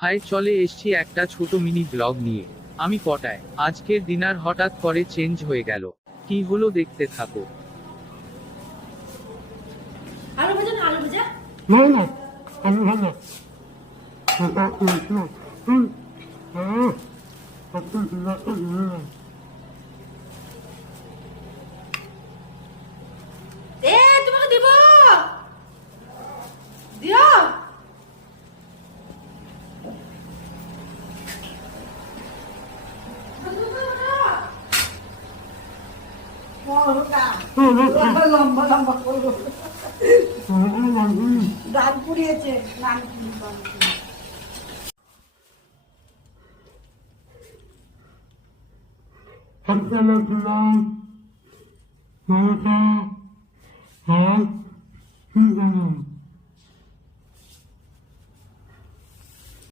High, চলে এসছি একটা ছোট মিনি ব্লগ নিয়ে। আমি পটায়। আজকের ডিনার হঠাৎ করে চেঞ্জ হয়ে গেল। কি হলো দেখতে থাকো। আলু ভাজা না আলু ভাজা? না না আলু ভাজা। এ তোমাকে দিব দিও। লম্বা লম্বা করবো ডাল পুড়িয়েছে নান Assalamualaikum.